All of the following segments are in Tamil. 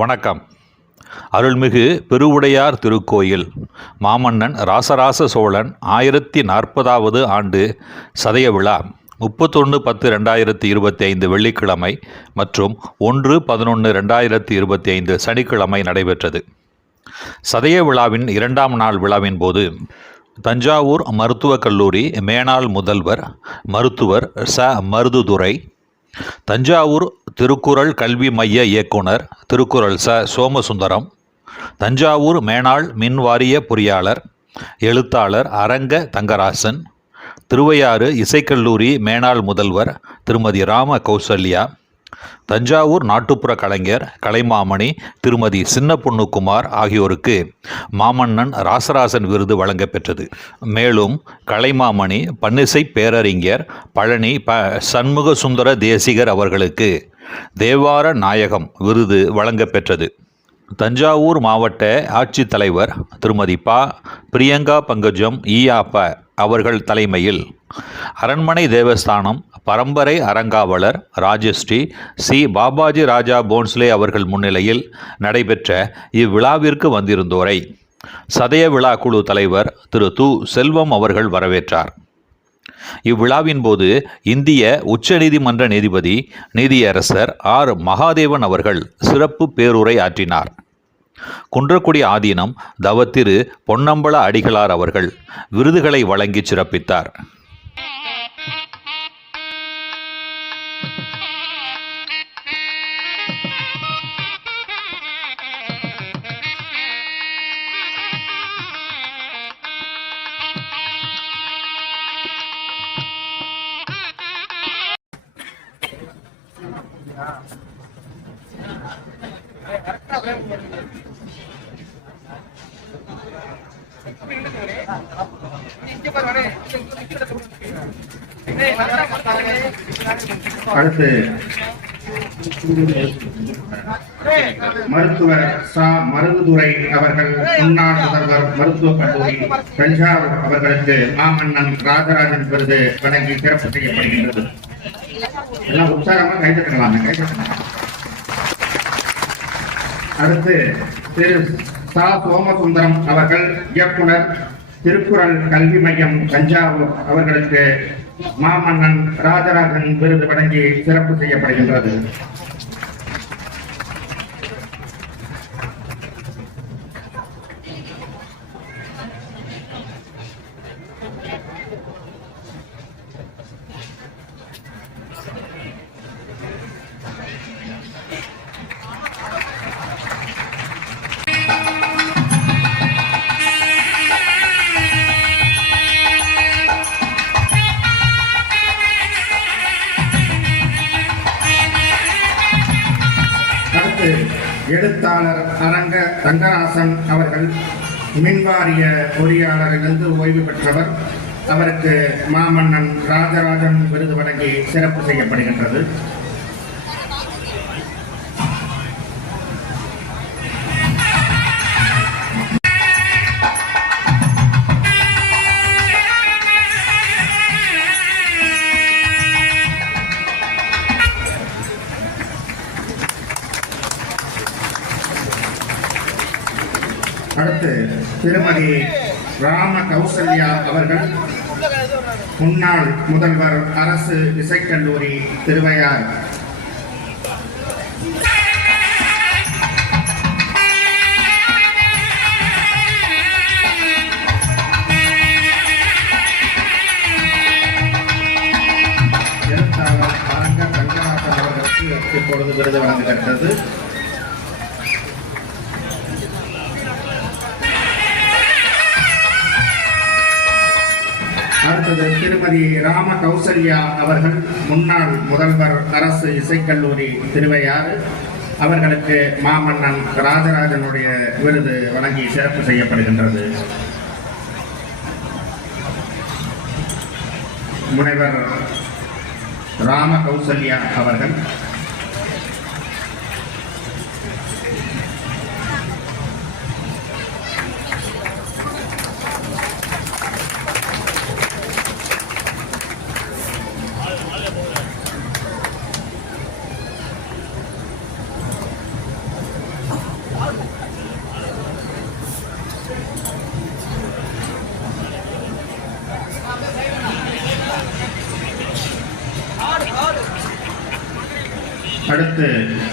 வணக்கம். அருள்மிகு பெருவுடையார் திருக்கோயில் மாமன்னன் ராசராச சோழன் ஆயிரத்தி நாற்பதாவது ஆண்டு சதய விழா முப்பத்தொன்று பத்து ரெண்டாயிரத்தி இருபத்தி ஐந்து வெள்ளிக்கிழமை மற்றும் ஒன்று பதினொன்று ரெண்டாயிரத்தி இருபத்தி ஐந்து சனிக்கிழமை நடைபெற்றது. சதய விழாவின் இரண்டாம் நாள் விழாவின் போது தஞ்சாவூர் மருத்துவக் கல்லூரி மேனாள் முதல்வர் மருத்துவர் ச. மருதுதுரை தஞ்சாவூர் திருக்குறள் கல்வி மைய இயக்குனர் திருக்குறள் ச. சோமசுந்தரம் தஞ்சாவூர் மேனாள் மின்வாரிய பொறியாளர் எழுத்தாளர் அரங்க தங்கராசன் திருவையாறு இசைக்கல்லூரி மேனாள் முதல்வர் திருமதி ராம கௌசல்யா தஞ்சாவூர் நாட்டுப்புற கலைஞர் கலைமாமணி திருமதி சின்ன பொண்ணுக்குமார் ஆகியோருக்கு மாமன்னன் ராசராசன் விருது வழங்கப்பெற்றது மேலும் கலைமாமணி பன்னிசை பேரறிஞர் பழனி ப சண்முக சுந்தர தேசிகர் அவர்களுக்கு தேவார நாயகம் விருது வழங்கப்பெற்றது தஞ்சாவூர் மாவட்ட ஆட்சித்தலைவர் திருமதி பா பிரியங்கா பங்கஜம் ஈயாப்ப அவர்கள் தலைமையில் அரண்மனை தேவஸ்தானம் பரம்பரை அறங்காவலர் ராஜஸ்ரீ சி. பாபாஜி ராஜா போன்ஸ்லே அவர்கள் முன்னிலையில் நடைபெற்ற இவ்விழாவிற்கு வந்திருந்தோரை சதய விழா குழு தலைவர் திரு. து. செல்வம் அவர்கள் வரவேற்றார். இவ்விழாவின் போது இந்திய உச்சநீதிமன்ற நீதிபதி நீதியரசர் ஆர். மகாதேவன் அவர்கள் சிறப்பு பேருரை ஆற்றினார். குன்றக்குடி ஆதீனம் தவத்திரு பொன்னம்பல அடிகளார் அவர்கள் விருதுகளை வழங்கி சிறப்பித்தார். அடுத்து மருத்துவர் சா. மருதுதுரை அவர்கள் முன்னாள் முதல்வர் மருத்துவக் கல்லூரி தஞ்சாவூர் அவர்களுக்கு மாமன்னன் ராஜராஜன் விருது வழங்கி சிறப்பு செய்யப்படுகின்றது. எல்லாம் உற்சாகமா கைதட்டலாம் கைப்பற்றலாம். அடுத்து திரு சா. சோமசுந்தரம் அவர்கள் இயக்குனர் திருக்குறள் கல்வி மையம் தஞ்சாவூர் அவர்களுக்கு மாமன்னன் ராஜராஜன் விருது வழங்கி சிறப்பு செய்யப்படுகின்றது. எழுத்தாளர் அரங்க ரங்கராசன் அவர்கள் மின்வாரிய பொறியாளரிலிருந்து ஓய்வு பெற்றவர். அவருக்கு மாமன்னன் ராஜராஜன் விருது வழங்கி சிறப்பு செய்யப்படுகின்றது. அடுத்து திருமதி ராம கௌசல்யா அவர்கள். முன்னாள் முதல்வர் அரசு இசைக்கல்லூரி திருவையார் இப்பொழுது விருது வழங்குகின்றது அடுத்தது திருமதி ராம கௌசல்யா அவர்கள் முன்னாள் முதல்வர் அரசு இசைக்கல்லூரி திருவையாறு. அவர்களுக்கு மாமன்னன் ராஜராஜனுடைய விருது வழங்கி சிறப்பு செய்யப்படுகின்றது. முனைவர் ராம கௌசல்யா அவர்கள் அடுத்து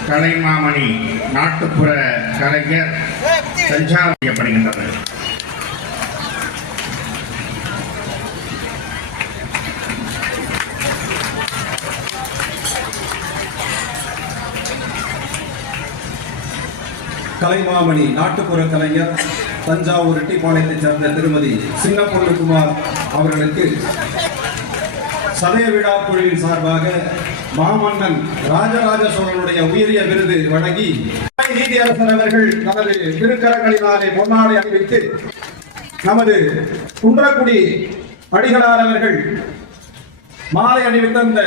கலைமாமணி நாட்டுப்புற கலைஞர் சஞ்சாரம் செய்யப்படுகின்றனர் கலைமாமணி நாட்டுப்புற கலைஞர் தஞ்சாவூர் ரெட்டிப்பாளையத்தைச் சேர்ந்த திருமதி சின்னப்பொன்னுகுமார் அவர்களுக்கு சதய விழா குழுவின் சார்பாக மாமன்னன் ராஜராஜ சோழனுடைய உயரிய விருது வழங்கி நீதியரசர் அவர்கள் தனது திருக்கரங்களினாலே பொன்னாடை அணிவித்து நமது குன்றக்குடி அடிகளார் அவர்கள் மாலை அணிவித்த அந்த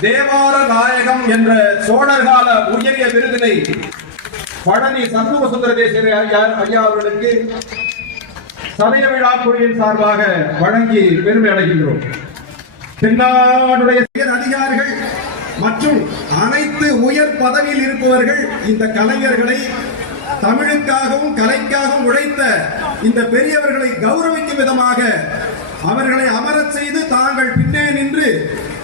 தேவார நாயகம் என்ற சோழர்கால உயரிய விருதினை பழனி சண்முக சுந்தர தேசிய ஐயா ஐயா அவர்களுக்கு சமய விழா குழுவின் சார்பாக வழங்கி பெருமை அடைகின்றோம். தென்னாடுடைய அதிகாரிகள் மற்றும் அனைத்து உயர் பதவியில் இருப்பவர்கள் இந்த கலைஞர்களை தமிழுக்காகவும் கலைக்காகவும் உழைத்த இந்த பெரியவர்களை கௌரவிக்கும் விதமாக அவர்களை அமரச் செய்து தாங்கள் பின்னே நின்று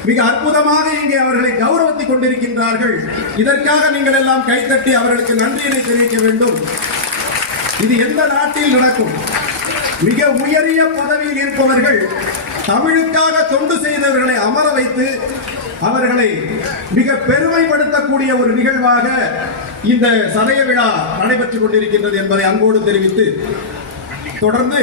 மிக அற்புதமாக இங்கே அவர்களை கௌரவித்துக் கொண்டிருக்கின்றார்கள். இதற்காக நீங்கள் எல்லாம் கைத்தட்டி அவர்களுக்கு நன்றியினை தெரிவிக்க வேண்டும். இது எந்த நாட்டில் நடக்கும்? மிக உயரிய பதவியில் இருப்பவர்கள் தமிழுக்காக தொண்டு செய்தவர்களை அமர வைத்து அவர்களை மிக பெருமைப்படுத்தக்கூடிய ஒரு நிகழ்வாக இந்த சதய விழா நடைபெற்றுக் கொண்டிருக்கின்றது என்பதை அன்போடு தெரிவித்து தொடர்ந்து